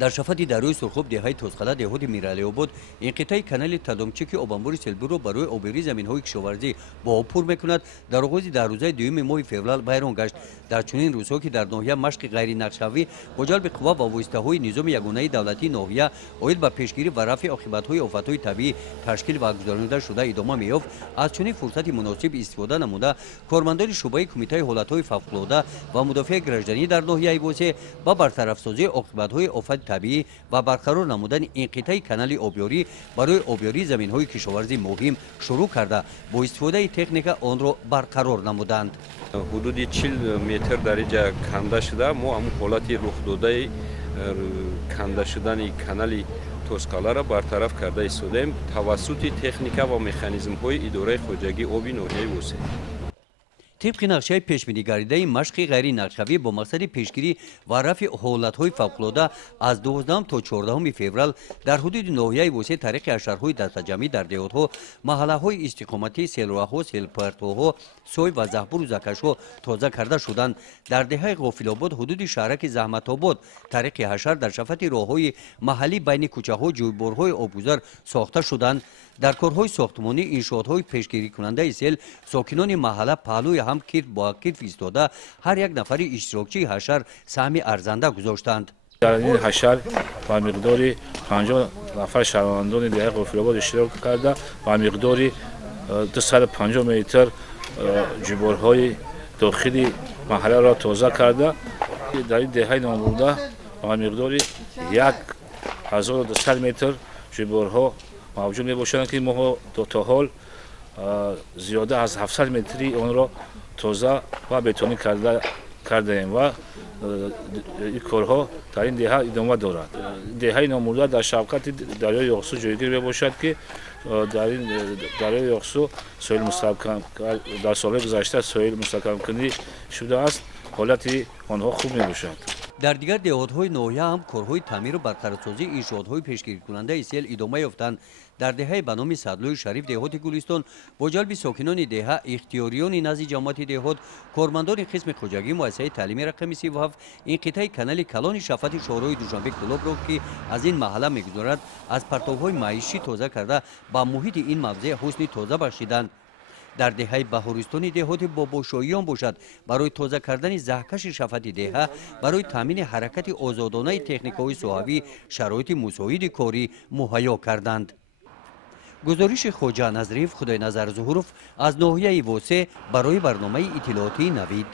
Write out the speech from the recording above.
در شفاتی دروی سرخوب دههای توسخلا دهود میرعلی‌آباد انقطاع کانال تدامچکی آبانبار سیلبی را برای آبیاری زمین‌های کشاورزی با آب پر می‌کند. در آغاز در روزهای دوم ماه فوریه بیرون گشت. در چنین روزها که در ناحیه مشق غیر نقشه‌وی با جلب قوا و واسطه‌های نظام یگانه دولتی ناحیه اوید به پیشگیری و رفع عاقبت‌های آفت‌های طبیعی تشکیل و گذرانده شده ادامه می‌یافت، از چنین فرصت مناسب استفاده نموده کارمندان شعبه کمیته حالت‌های فوق‌العاده و مدافع گردشدنی در ناحیه واسه با برطرف‌سازی عاقبت‌های آفت طبیعی و برقرار نمودن انقطاع کانال آبیاری برای آبیاری زمین‌های کشاورزی مهم شروع کرده با استفاده تکنیک آن را برقرار نمودند. حدود 40 متر درجه کنده شده. ما همون حالت رخ داده کنده شدن کانال توسکالا را برطرف کرده ایستادیم توسط تکنیک و مکانیزم های اداره خواجگی آبی ناحیه واسه. طبق نقشه پیش‌بینی‌گردیده مشق غیر نقشه‌وی با مقصد پیشگیری و رفع حالت‌های فوق‌العاده از 12 تا 14 فوریه در حدود ناحیه واسه طریق اشرهای دسته‌جمعی در دهات‌ها، محله‌های استقامتی سیلراها، سیلپرتوها، سوی و زهبور و زکش‌ها تازه کرده شدند. در دهه غافل‌آباد حدود شهرک زحمت‌آباد طریق حشر در شفت راه‌های محلی بین کوچه‌ها جویبارهای آبگذر ساخته شدند. در کارهای ساختمانی انشاءات‌های پیشگیری کننده سیل ساکنان محله پهلوی هم کیف با کیف ایستاده هر یک نفر اشتراکچی حشر سهم ارزنده گذاشتند. در این حشر با مقداری 50 نفر شهروندان دهه غافل‌آباد اشتراک کرده و مقداری 250 متر جویبارهای داخلی محله را تازه کرده. در این دهه نامبرده با مقداری 1200 متر جویبارها موجود می باشند که ما تا حال زیاده از 700 متری آن را تازه و بتونی کرده ایم و این کارها در این دهه ادامه دارد. دهه نامرده در شبکت دریای یاقسو جایگیر می باشد که در این دریای یاقسو ساحل مستحکم در سال‌های گذشته ساحل مستحکم کنی شده است. حالت آنها خوب می باشد. در دیگر دهات‌های ناحیه هم کارهای تعمیر و برقرارسازی انشاءات‌های پیشگیری کننده سیل ادامه یافتند. در دهه به نام صدلوی شریف دهات گلستان با جلب ساکنان دهه اختیاریان نزد جماعت دهات کارمندان قسم خواجگی مؤسسه تعلیمی رقم 37 انقطاع کانال کلان شفت شهرهای دوشنبه کلاب را که از این محله می‌گذرد از پرتوهای معیشی تازه کرده با محیط این موضع حسن تازه بخشیدند. در دهه بهارستان دهات باباشاهیان باشد برای تازه کردن زهکش شفت دهه برای تامین حرکت آزادانه تکنیک‌های صحوی شرایط مساعد کاری مهیا کردند. گزارش خواجه نظریف خدای نظر ظهورف از ناحیه واسه برای برنامه اطلاعاتی نوید.